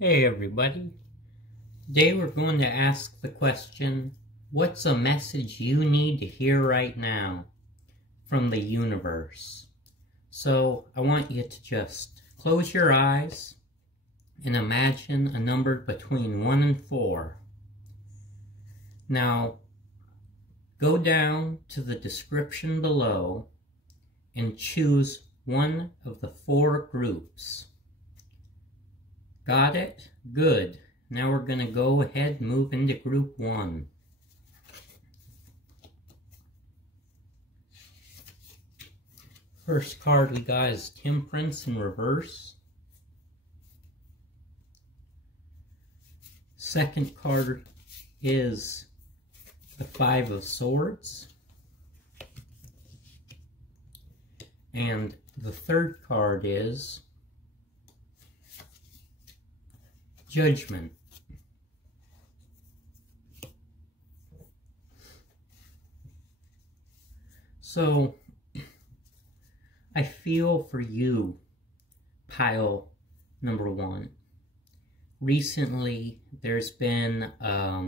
Hey everybody, today we're going to ask the question, what's a message you need to hear right now from the universe? So I want you to just close your eyes and imagine a number between 1 and 4. Now go down to the description below and choose one of the 4 groups. Got it? Good. Now we're going to go ahead and move into group 1. First card we got is Temperance in reverse. Second card is the 5 of Swords. And the third card is Judgment. So, I feel for you, pile number 1. Recently, there's been a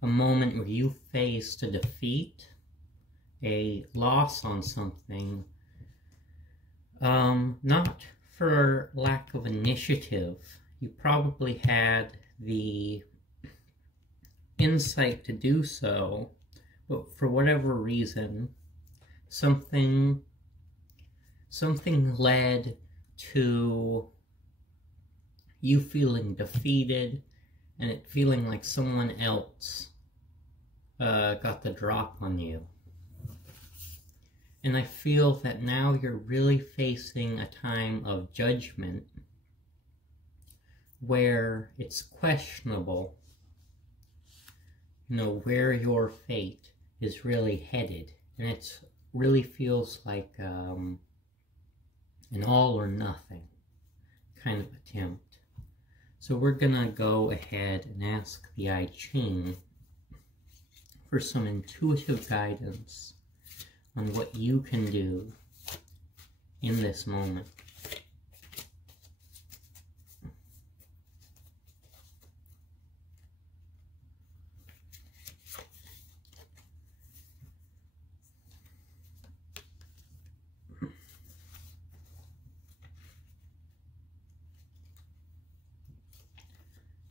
moment where you faced a defeat, a loss on something, not for lack of initiative. You probably had the insight to do so, but for whatever reason, something led to you feeling defeated and it feeling like someone else got the drop on you. And I feel that now you're really facing a time of judgment where it's questionable, where your fate is really headed. And it really feels like an all or nothing kind of attempt. So we're gonna go ahead and ask the I Ching for some intuitive guidance on what you can do in this moment.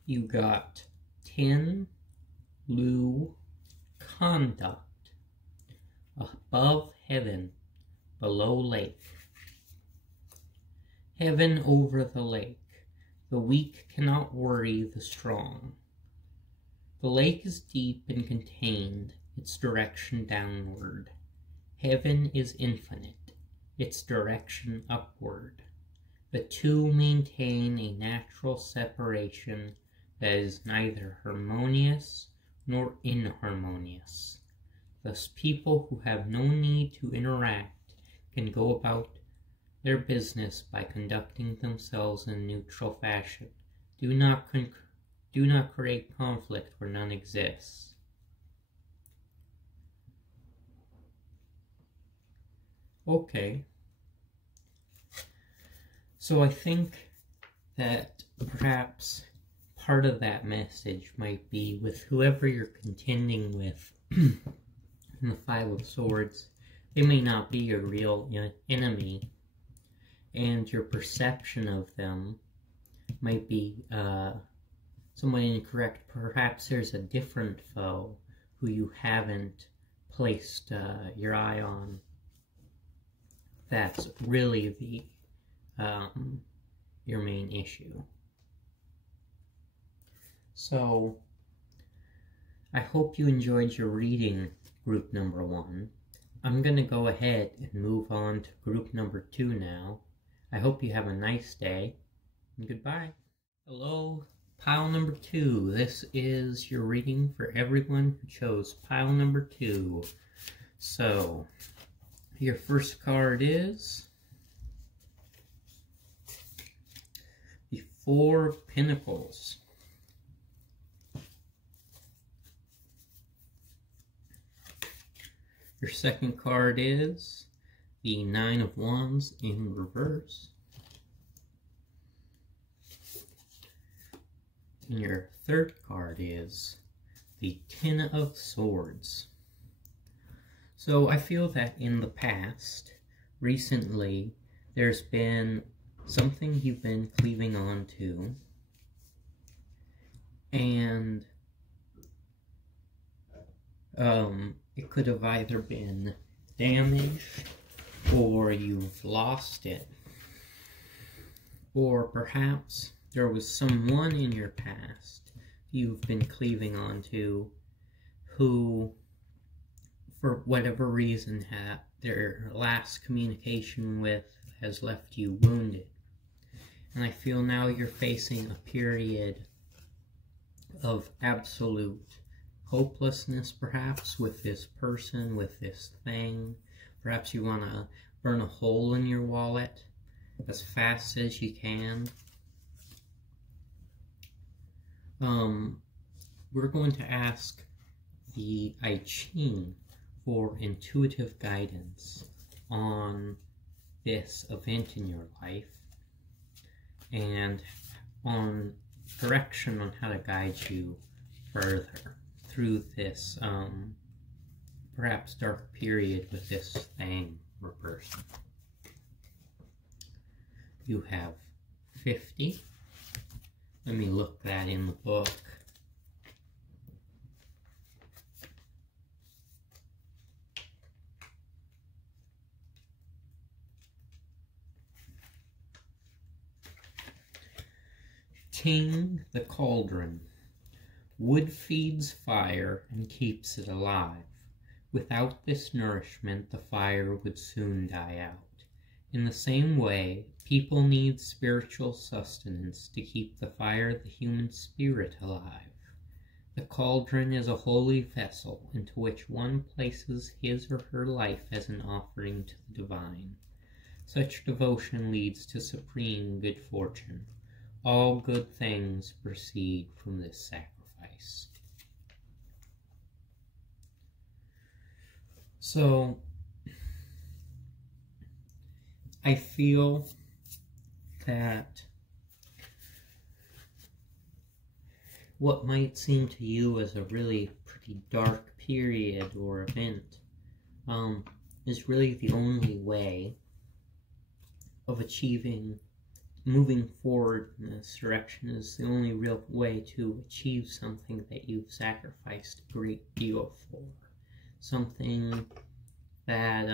You got Tin, Lu, Conduct. Above heaven, below lake. Heaven over the lake. The weak cannot worry the strong. The lake is deep and contained, its direction downward. Heaven is infinite, its direction upward. The two maintain a natural separation that is neither harmonious nor inharmonious. Thus, people who have no need to interact can go about their business by conducting themselves in a neutral fashion. Do not create conflict where none exists. Okay. So I think that perhaps part of that message might be with whoever you're contending with. And the 5 of Swords, they may not be your real enemy, and your perception of them might be somewhat incorrect. Perhaps there's a different foe who you haven't placed your eye on. That's really the your main issue. So, I hope you enjoyed your reading, group number 1. I'm going to go ahead and move on to group number 2 now. I hope you have a nice day, and goodbye. Hello, pile number 2. This is your reading for everyone who chose pile number 2. So, your first card is the 4 of Pentacles. Your second card is the 9 of Wands in reverse. And your third card is the Ten of Swords. So I feel that in the past, recently, there's been something you've been cleaving on to, and it could have either been damaged, or you've lost it, or perhaps there was someone in your past you've been cleaving on to who, for whatever reason, their last communication with has left you wounded. And I feel now you're facing a period of absolute hopelessness, perhaps, with this person, with this thing. Perhaps you want to burn a hole in your wallet as fast as you can. We're going to ask the I Ching for intuitive guidance on this event in your life, and on direction on how to guide you further through this perhaps dark period with this thing or person. You have 50. Let me look that in the book. Ting the cauldron. Wood feeds fire and keeps it alive. Without this nourishment, the fire would soon die out. In the same way, people need spiritual sustenance to keep the fire of the human spirit alive. The cauldron is a holy vessel into which one places his or her life as an offering to the divine. Such devotion leads to supreme good fortune. All good things proceed from this sacrifice. So, I feel that what might seem to you as a really pretty dark period or event is really the only way of moving forward in this direction, is the only real way to achieve something that you've sacrificed a great deal for. Something that,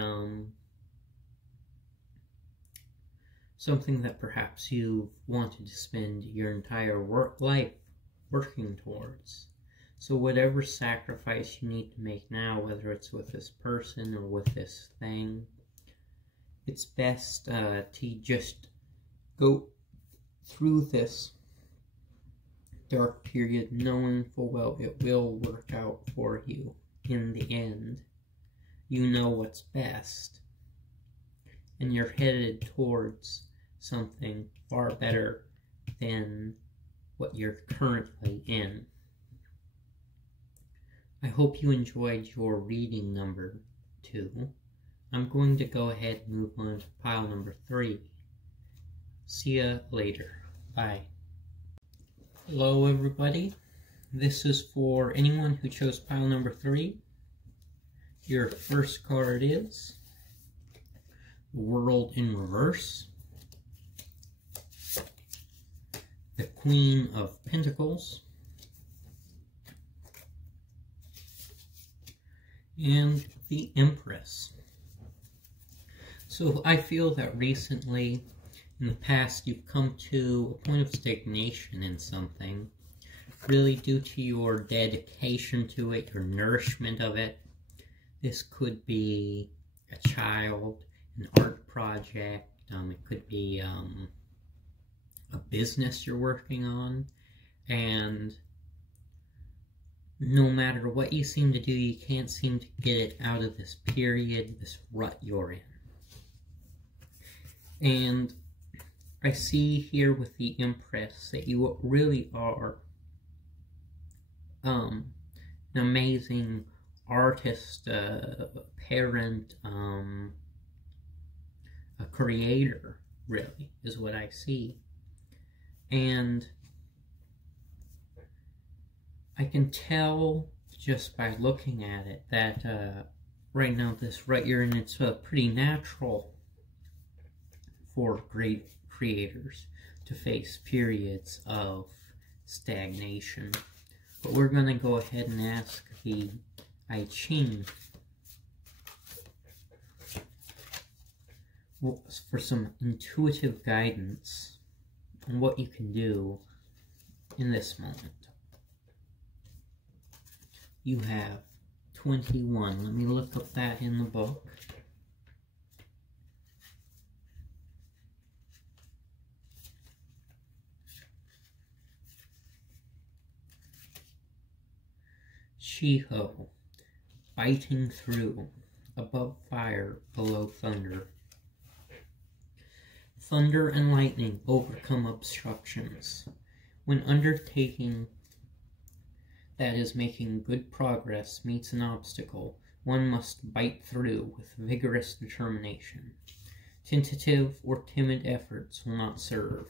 perhaps you've wanted to spend your entire life working towards. So whatever sacrifice you need to make now, whether it's with this person or with this thing, it's best to just go through this dark period knowing full well it will work out for you in the end. You know what's best, and you're headed towards something far better than what you're currently in. I hope you enjoyed your reading number 2. I'm going to go ahead and move on to pile number 3. See ya later. Bye. Hello everybody. This is for anyone who chose pile number 3. Your first card is the World in Reverse, the Queen of Pentacles, and the Empress. So I feel that recently, in the past, you've come to a point of stagnation in something, really due to your dedication to it, your nourishment of it. This could be a child, an art project, it could be a business you're working on, and no matter what you seem to do, you can't seem to get it out of this period, this rut you're in. And I see here with the Empress that you really are an amazing artist, parent, a creator, really, is what I see. And I can tell just by looking at it that right now this right here, and it's pretty natural for great creators to face periods of stagnation. But we're going to go ahead and ask the I Ching for some intuitive guidance on what you can do in this moment. You have 21. Let me look up that in the book. Shiho, biting through, above fire, below thunder. Thunder and lightning overcome obstructions. When undertaking that is making good progress meets an obstacle, one must bite through with vigorous determination. Tentative or timid efforts will not serve.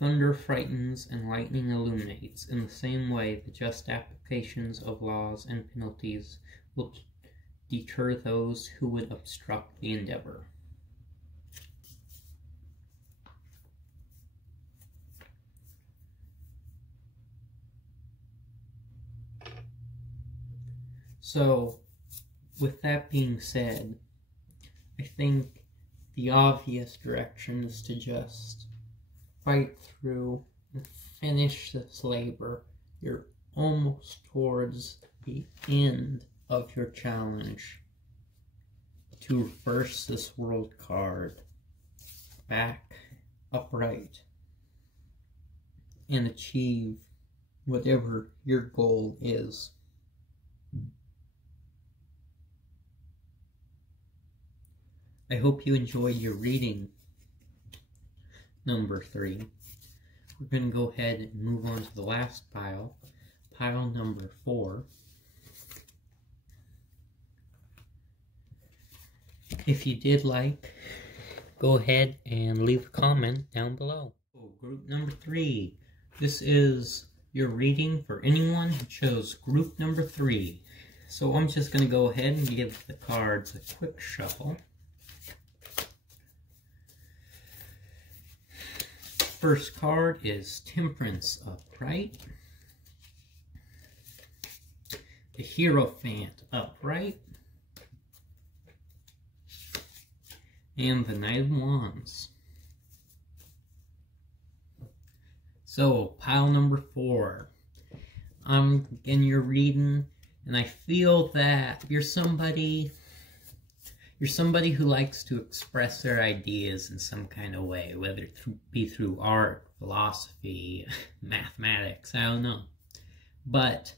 Thunder frightens and lightning illuminates. In the same way, the just applications of laws and penalties will deter those who would obstruct the endeavor. So, with that being said, I think the obvious direction is to just fight through and finish this labor. You're almost towards the end of your challenge to reverse this world card back upright and achieve whatever your goal is. I hope you enjoyed your reading number 3. We're going to go ahead and move on to the last pile, pile number 4. If you did like, go ahead and leave a comment down below. Group number 3. This is your reading for anyone who chose group number 3. So I'm just going to go ahead and give the cards a quick shuffle. First card is Temperance upright, the Hierophant upright, and the Knight of Wands. So, pile number 4. I'm in your reading, and I feel that you're somebody who likes to express their ideas in some kind of way, whether it be through art, philosophy, mathematics, I don't know. But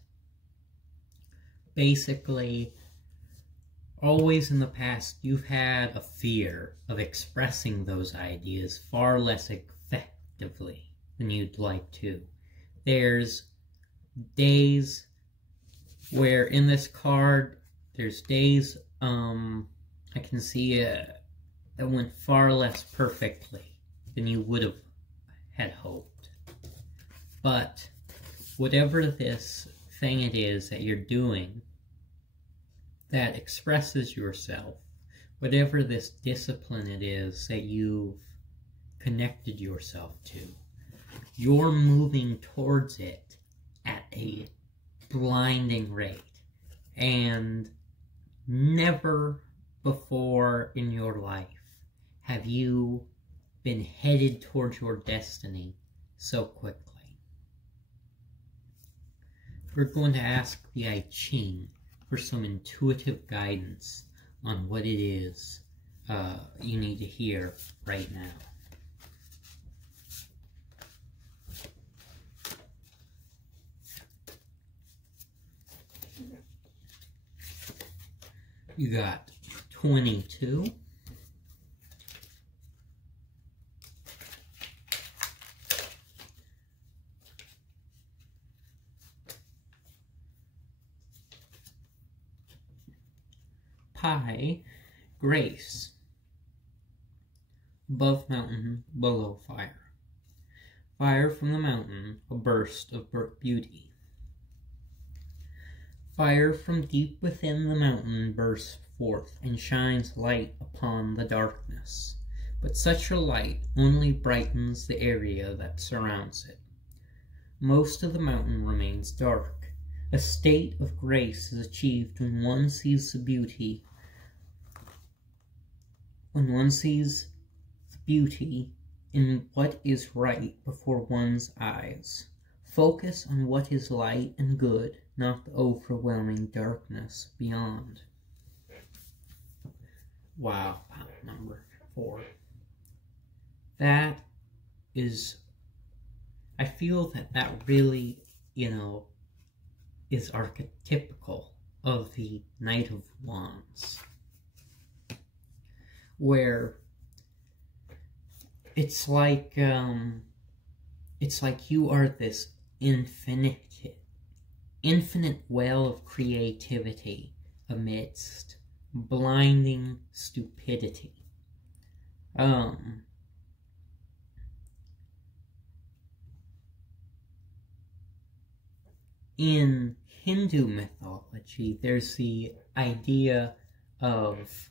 basically, always in the past, you've had a fear of expressing those ideas far less effectively than you'd like to. There's days where in this card, there's days, I can see that went far less perfectly than you would have had hoped. But whatever this thing it is that you're doing that expresses yourself, whatever this discipline it is that you've connected yourself to, you're moving towards it at a blinding rate. And never before in your life have you been headed towards your destiny so quickly. We're going to ask the I Ching for some intuitive guidance on what it is you need to hear right now. You got 22, Pi, grace, above mountain, below fire. Fire from the mountain, a burst of beauty. Fire from deep within the mountain bursts forth and shines light upon the darkness, but such a light only brightens the area that surrounds it. Most of the mountain remains dark. A state of grace is achieved when one sees the beauty in what is right before one's eyes. Focus on what is light and good, not the overwhelming darkness beyond. Wow, number 4. That is, I feel that really, is archetypical of the Knight of Wands, where it's like you are this infinite well of creativity amidst blinding stupidity. In Hindu mythology, there's the idea of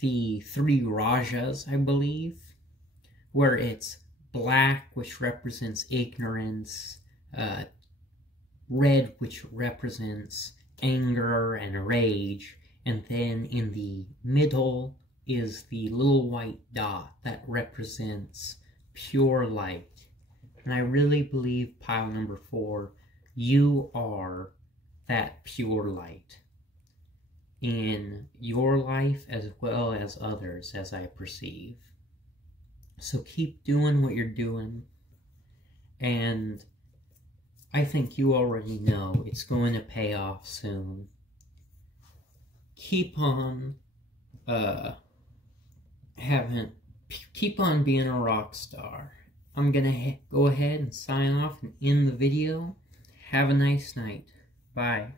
the 3 Rajas, I believe, where it's black, which represents ignorance, red, which represents anger and rage, and then in the middle is the little white dot that represents pure light. And I really believe, pile number 4, you are that pure light in your life as well as others, as I perceive. So keep doing what you're doing, and I think you already know it's going to pay off soon. Keep on being a rock star. I'm gonna go ahead and sign off and end the video. Have a nice night. Bye.